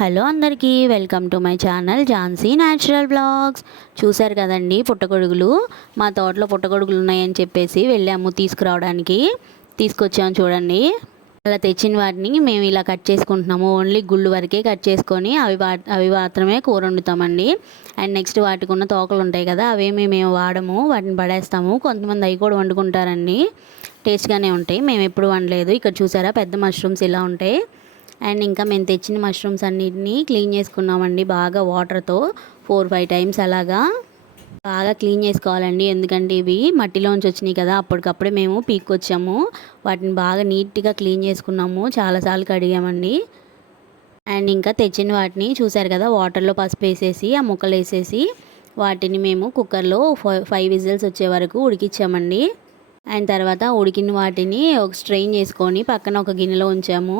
Hello అందరికీ welcome to my channel Jhansi natural blogs. చూశారు కదండి పుట్టగొడుగులు? మా తోటలో పుట్టగొడుగులు ఉన్నాయని చెప్పేసి వెళ్ళాము తీసుకురావడానికి. తీసుకొచ్చాము చూడండి. అలా తెచ్చిన వాటిని మేము ఇలా కట్ చేసుకుంటున్నాము. ఓన్లీ గుళ్ళు వరకే కట్ చేసుకొని అవి అవి మాత్రమే కూర వండుతామండి. అండ్ నెక్స్ట్ వాటికి ఉన్న తోకలు ఉంటాయి కదా అవేమి మేము వాడము. వాటిని పడేస్తాము. కొంతమంది అవి కూడా వండుకుంటారండి. టేస్ట్గానే ఉంటాయి. మేము ఎప్పుడు వండలేదు. ఇక్కడ చూసారా పెద్ద మష్రూమ్స్ ఇలా ఉంటాయి. అండ్ ఇంకా మేము తెచ్చిన మష్రూమ్స్ అన్నిటిని క్లీన్ చేసుకున్నామండి. బాగా వాటర్తో ఫోర్ ఫైవ్ టైమ్స్ అలాగా బాగా క్లీన్ చేసుకోవాలండి. ఎందుకంటే ఇవి మట్టిలోంచి వచ్చినాయి కదా అప్పటికప్పుడే మేము పీక్కొచ్చాము. వాటిని బాగా నీట్గా క్లీన్ చేసుకున్నాము. చాలాసార్లు కడిగామండి. అండ్ ఇంకా తెచ్చిన వాటిని చూసారు కదా వాటర్లో పసుపు వేసేసి ఆ ముక్కలు వేసేసి వాటిని మేము కుక్కర్లో ఫైవ్ విజిల్స్ వచ్చే వరకు ఉడికిచ్చామండి. అండ్ తర్వాత ఉడికిన వాటిని ఒక స్ట్రెయిన్ చేసుకొని పక్కన ఒక గిన్నెలో ఉంచాము.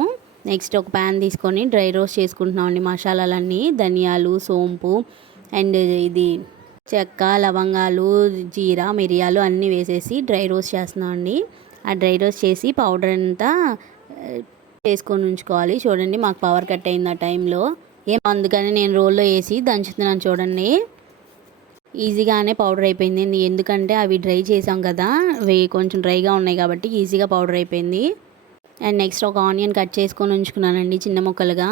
నెక్స్ట్ ఒక ప్యాన్ తీసుకొని డ్రై రోస్ట్ చేసుకుంటున్నామండి. మసాలాలన్నీ ధనియాలు సోంపు అండ్ ఇది చెక్క లవంగాలు జీరా మిరియాలు అన్నీ వేసేసి డ్రై రోస్ట్ చేస్తున్నామండి. ఆ డ్రై రోస్ట్ చేసి పౌడర్ అంతా చేసుకొని ఉంచుకోవాలి. చూడండి మాకు పవర్ కట్ అయింది ఆ టైంలో. ఏం అందుకని నేను రోల్లో వేసి దంచుతున్నాను చూడండి. ఈజీగానే పౌడర్ అయిపోయింది. ఎందుకంటే అవి డ్రై చేసాం కదా అవి కొంచెం డ్రైగా ఉన్నాయి కాబట్టి ఈజీగా పౌడర్ అయిపోయింది. అండ్ నెక్స్ట్ ఒక ఆనియన్ కట్ చేసుకొని ఉంచుకున్నానండి చిన్న ముక్కలుగా.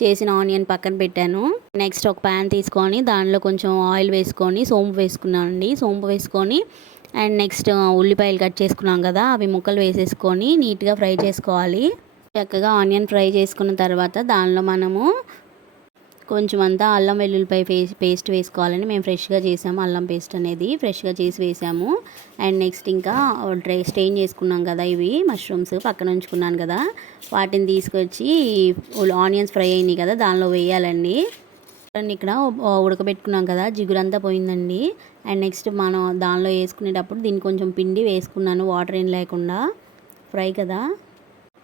చేసిన ఆనియన్ పక్కన పెట్టాను. నెక్స్ట్ ఒక ప్యాన్ తీసుకొని దానిలో కొంచెం ఆయిల్ వేసుకొని సోంపు వేసుకున్నానండి. సోంపు వేసుకొని అండ్ నెక్స్ట్ ఉల్లిపాయలు కట్ చేసుకున్నాం కదా అవి ముక్కలు వేసేసుకొని నీట్గా ఫ్రై చేసుకోవాలి. చక్కగా ఆనియన్ ఫ్రై చేసుకున్న తర్వాత దానిలో మనము కొంచెం అంతా అల్లం వెల్లుల్లిపాయ పేస్ట్ వేసుకోవాలని మేము ఫ్రెష్గా చేసాము. అల్లం పేస్ట్ అనేది ఫ్రెష్గా చేసి వేసాము. అండ్ నెక్స్ట్ ఇంకా డ్రై స్టెయిన్ చేసుకున్నాం కదా ఇవి మష్రూమ్స్ పక్కన ఉంచుకున్నాను కదా. వాటిని తీసుకొచ్చి ఆనియన్స్ ఫ్రై అయినాయి కదా దానిలో వేయాలండి. ఇక్కడ ఉడకబెట్టుకున్నాం కదా జిగురంతా పోయిందండి. అండ్ నెక్స్ట్ మనం దానిలో వేసుకునేటప్పుడు దీన్ని కొంచెం పిండి వేసుకున్నాను వాటర్ ఏం లేకుండా. ఫ్రై కదా.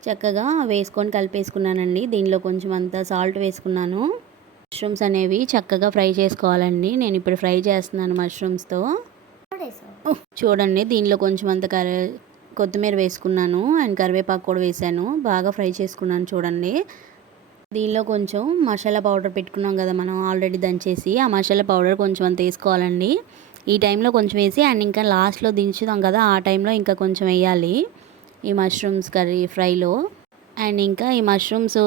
చక్కగా వేసుకొని కలిపేసుకున్నానండి. దీనిలో కొంచెం అంతా సాల్ట్ వేసుకున్నాను. మష్రూమ్స్ అనేవి చక్కగా ఫ్రై చేసుకోవాలండి. నేను ఇప్పుడు ఫ్రై చేస్తున్నాను మష్రూమ్స్తో. చూడండి దీనిలో కొంచెం అంత కర్రీ కొత్తిమీర వేసుకున్నాను అండ్ కరివేపాకు కూడా వేసాను. బాగా ఫ్రై చేసుకున్నాను చూడండి. దీనిలో కొంచెం మసాలా పౌడర్ పెట్టుకున్నాం కదా మనం ఆల్రెడీ దంచేసి ఆ మసాలా పౌడర్ కొంచెం అంత వేసుకోవాలండి. ఈ టైంలో కొంచెం వేసి అండ్ ఇంకా లాస్ట్లో దించుదాం కదా ఆ టైంలో ఇంకా కొంచెం వేయాలి ఈ మష్రూమ్స్ కర్రీ ఫ్రైలో. అండ్ ఇంకా ఈ మష్రూమ్స్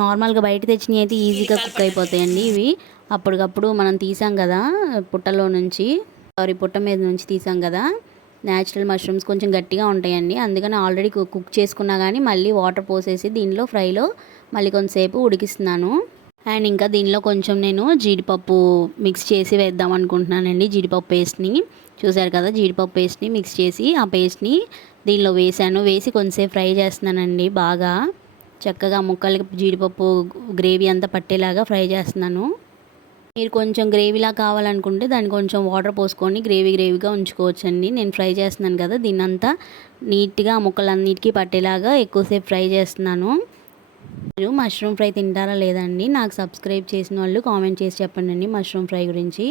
నార్మల్గా బయట తెచ్చినవి అయితే ఈజీగా కుక్ అయిపోతాయండి ఇవి. అప్పటికప్పుడు మనం తీసాం కదా పుట్టలో నుంచి. సారీ పుట్ట మీద నుంచి తీసాం కదా. న్యాచురల్ మష్రూమ్స్ కొంచెం గట్టిగా ఉంటాయండి. అందుకని ఆల్రెడీ కుక్ చేసుకున్నా కానీ మళ్ళీ వాటర్ పోసేసి దీనిలో ఫ్రైలో మళ్ళీ కొంతసేపు ఉడికిస్తున్నాను. అండ్ ఇంకా దీనిలో కొంచెం నేను జీడిపప్పు మిక్స్ చేసి వేద్దాం అనుకుంటున్నానండి జీడిపప్పు పేస్ట్ని. చూసారు కదా జీడిపప్పు పేస్ట్ని మిక్స్ చేసి ఆ పేస్ట్ని దీనిలో వేసాను. వేసి కొంతసేపు ఫ్రై చేస్తున్నానండి బాగా. చక్కగా ముక్కలకి జీడిపప్పు గ్రేవీ అంతా పట్టేలాగా ఫ్రై చేస్తున్నాను. మీరు కొంచెం గ్రేవీలా కావాలనుకుంటే దాన్ని కొంచెం వాటర్ పోసుకొని గ్రేవీ గ్రేవీగా ఉంచుకోవచ్చండి. నేను ఫ్రై చేస్తున్నాను కదా దీన్నంతా నీట్గా నీట్గా ముక్కలన్నిటికీ పట్టేలాగా ఎక్కువసేపు ఫ్రై చేస్తున్నాను. మీరు మష్రూమ్ ఫ్రై తింటారా లేదండి నాకు సబ్స్క్రైబ్ చేసిన వాళ్ళు కామెంట్ చేసి చెప్పండి మష్రూమ్ ఫ్రై గురించి.